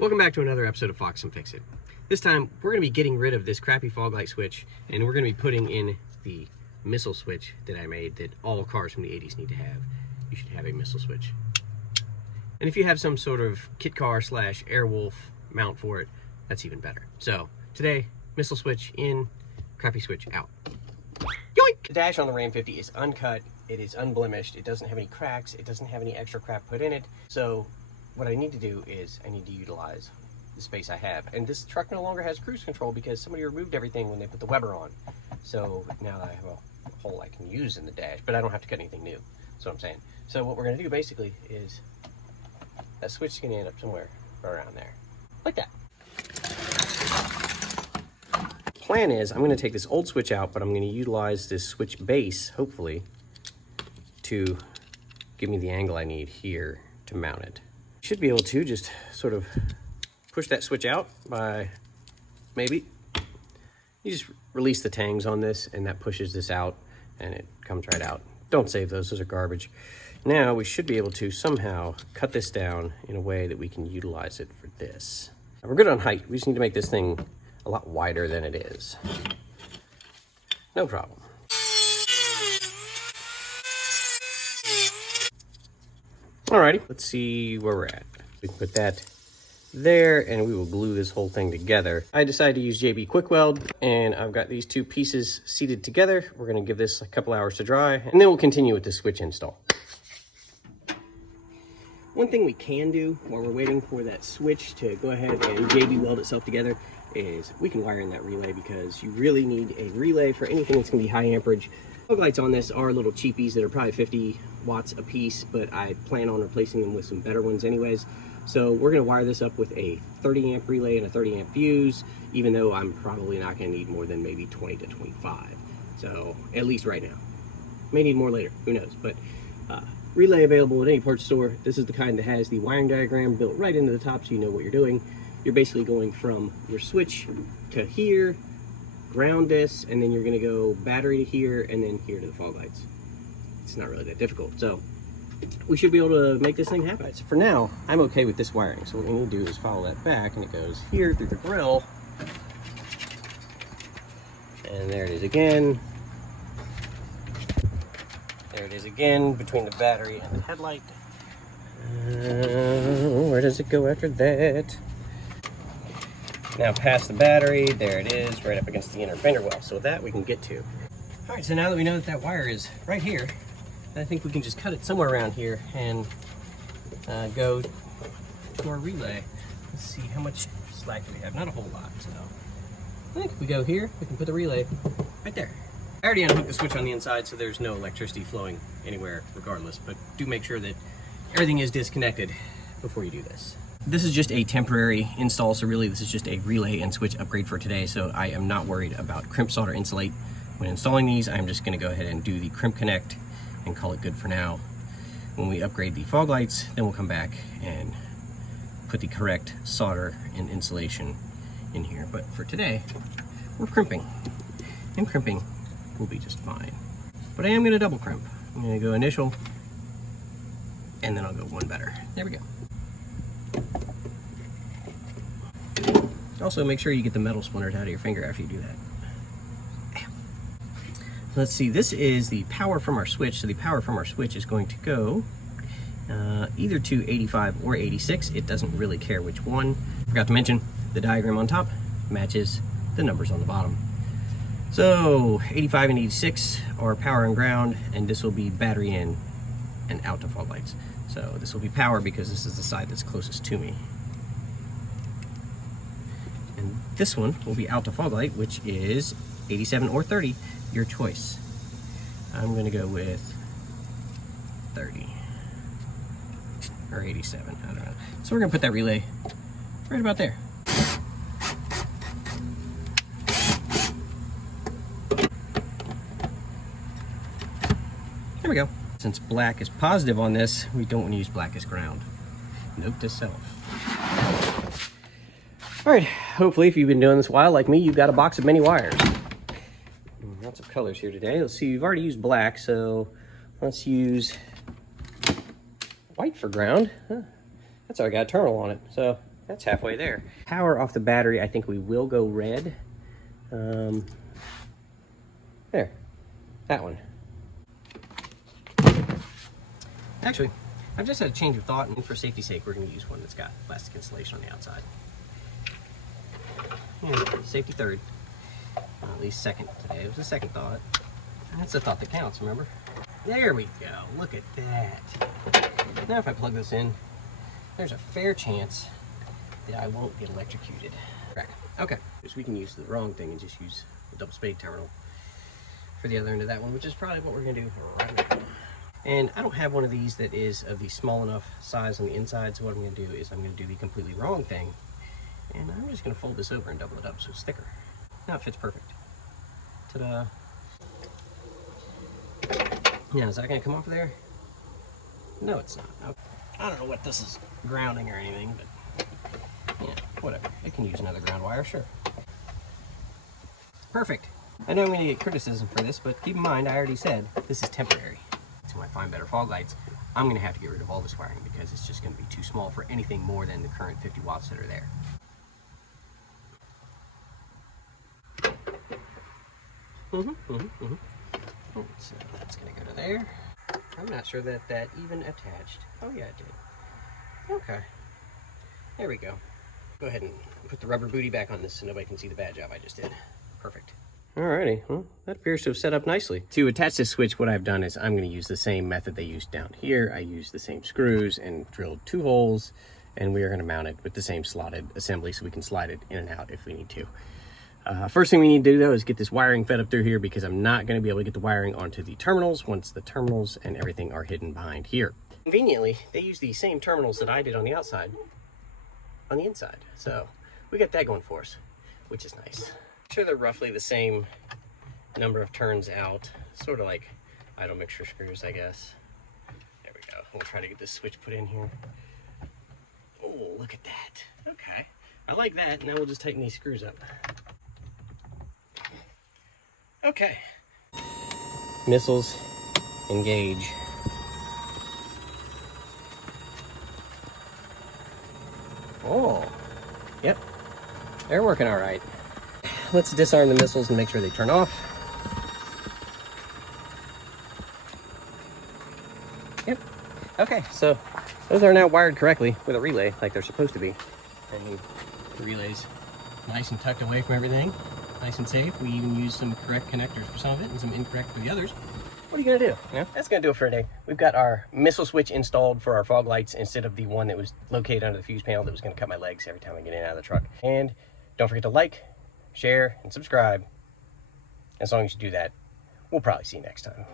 Welcome back to another episode of Fox and Fix It. This time, we're going to be getting rid of this crappy fog light switch, and we're going to be putting in the missile switch that I made that all cars from the 80s need to have. You should have a missile switch. And if you have some sort of kit car / Airwolf mount for it, that's even better. So, today, missile switch in, crappy switch out. Yoink! The dash on the Ram 50 is uncut, it is unblemished, it doesn't have any cracks, it doesn't have any extra crap put in it. So, what I need to do is I need to utilize the space I have. And this truck no longer has cruise control because somebody removed everything when they put the Weber on. So now I have a hole I can use in the dash, but I don't have to cut anything new. That's what I'm saying. So what we're going to do basically is that switch is going to end up somewhere around there. Like that. Plan is I'm going to take this old switch out, but I'm going to utilize this switch base, hopefully, to give me the angle I need here to mount it. Should be able to just sort of push that switch out by maybe. You just release the tangs on this and that pushes this out and it comes right out. Don't save those are garbage. Now we should be able to somehow cut this down in a way that we can utilize it for this. Now, we're good on height. We just need to make this thing a lot wider than it is. No problem. Alrighty, let's see where we're at. We can put that there and we will glue this whole thing together. I decided to use JB Quick Weld and I've got these two pieces seated together. We're gonna give this a couple hours to dry and then we'll continue with the switch install. One thing we can do while we're waiting for that switch to go ahead and JB weld itself together is we can wire in that relay because you really need a relay for anything that's gonna be high amperage. Fog lights on this are little cheapies that are probably 50 watts a piece, but I plan on replacing them with some better ones anyways. So we're gonna wire this up with a 30 amp relay and a 30 amp fuse, even though I'm probably not gonna need more than maybe 20 to 25. So at least right now. May need more later, who knows, but relay available at any parts store. This is the kind that has the wiring diagram built right into the top so you know what you're doing. You're basically going from your switch to here, ground this, and then you're gonna go battery to here, and then here to the fog lights. It's not really that difficult. So we should be able to make this thing happen. So for now, I'm okay with this wiring. So what we need to do is follow that back, and it goes here through the grill. And there it is again. There it is again, between the battery and the headlight. Where does it go after that? Now past the battery, there it is, right up against the inner fender well. So that we can get to. All right, so now that we know that that wire is right here, I think we can just cut it somewhere around here and go to our relay. Let's see, how much slack do we have? Not a whole lot, so I think if we go here, we can put the relay right there. I already unhooked the switch on the inside, so there's no electricity flowing anywhere regardless, but do make sure that everything is disconnected before you do this. This is just a temporary install, so really this is just a relay and switch upgrade for today, so I am not worried about crimp solder insulate. When installing these, I'm just gonna go ahead and do the crimp connect and call it good for now. When we upgrade the fog lights, then we'll come back and put the correct solder and insulation in here. But for today, we're crimping, and crimping will be just fine. But I am gonna double crimp. I'm gonna go initial, and then I'll go one better. There we go. Also, make sure you get the metal splintered out of your finger after you do that. Let's see, this is the power from our switch. So the power from our switch is going to go either to 85 or 86. It doesn't really care which one. Forgot to mention, the diagram on top matches the numbers on the bottom. So 85 and 86 are power and ground, and this will be battery in and out to fog lights. So this will be power because this is the side that's closest to me. And this one will be out to fog light, which is 87 or 30, your choice. I'm gonna go with 30 or 87, I don't know. So we're gonna put that relay right about there. There we go. Since black is positive on this, we don't want to use black as ground. Note to self. All right, hopefully if you've been doing this a while like me, you've got a box of many wires. Lots of colors here today. Let's see, we've already used black, so let's use white for ground. Huh. That's already got a terminal on it, so that's halfway there. Power off the battery, I think we will go red. There, that one. Actually, I've just had a change of thought, and for safety's sake, we're going to use one that's got plastic insulation on the outside. Yeah, safety third. Well, at least second today. It was a second thought. That's the thought that counts, remember? There we go. Look at that. Now if I plug this in, there's a fair chance that I won't get electrocuted. Right. Okay. So we can use the wrong thing and just use the double spade terminal for the other end of that one, which is probably what we're going to do right now. And I don't have one of these that is of the small enough size on the inside, so what I'm going to do is I'm going to do the completely wrong thing, and I'm just going to fold this over and double it up so it's thicker. Now it fits perfect. Ta-da! Now, is that going to come off of there? No, it's not. Okay. I don't know what this is grounding or anything, but yeah, whatever. It can use another ground wire, sure. Perfect. I know I'm going to get criticism for this, but keep in mind, I already said this is temporary. So when I find better fog lights, I'm going to have to get rid of all this wiring because it's just going to be too small for anything more than the current 50 watts that are there. So that's going to go to there. I'm not sure that that even attached. Oh yeah, it did. Okay. There we go. Go ahead and put the rubber booty back on this so nobody can see the bad job I just did. Perfect. Alrighty, well, that appears to have set up nicely. To attach this switch, what I've done is I'm going to use the same method they used down here. I used the same screws and drilled 2 holes, and we are going to mount it with the same slotted assembly so we can slide it in and out if we need to. First thing we need to do, though, is get this wiring fed up through here because I'm not going to be able to get the wiring onto the terminals once the terminals and everything are hidden behind here. Conveniently, they use the same terminals that I did on the outside on the inside. So we got that going for us, which is nice. I'm sure they're roughly the same number of turns out, sort of like idle mixture screws, I guess. There we go. We'll try to get this switch put in here. Oh, look at that. Okay. I like that. Now we'll just tighten these screws up. Okay. Missiles engage. Oh, yep. They're working all right. Let's disarm the missiles and make sure they turn off. Yep. Okay, so those are now wired correctly with a relay like they're supposed to be. And the relay's nice and tucked away from everything. Nice and safe. We even used some correct connectors for some of it and some incorrect for the others. What are you gonna do? Yeah, that's gonna do it for today. We've got our missile switch installed for our fog lights instead of the one that was located under the fuse panel that was gonna cut my legs every time I get in and out of the truck. And don't forget to like, share, and subscribe. As long as you do that, we'll probably see you next time.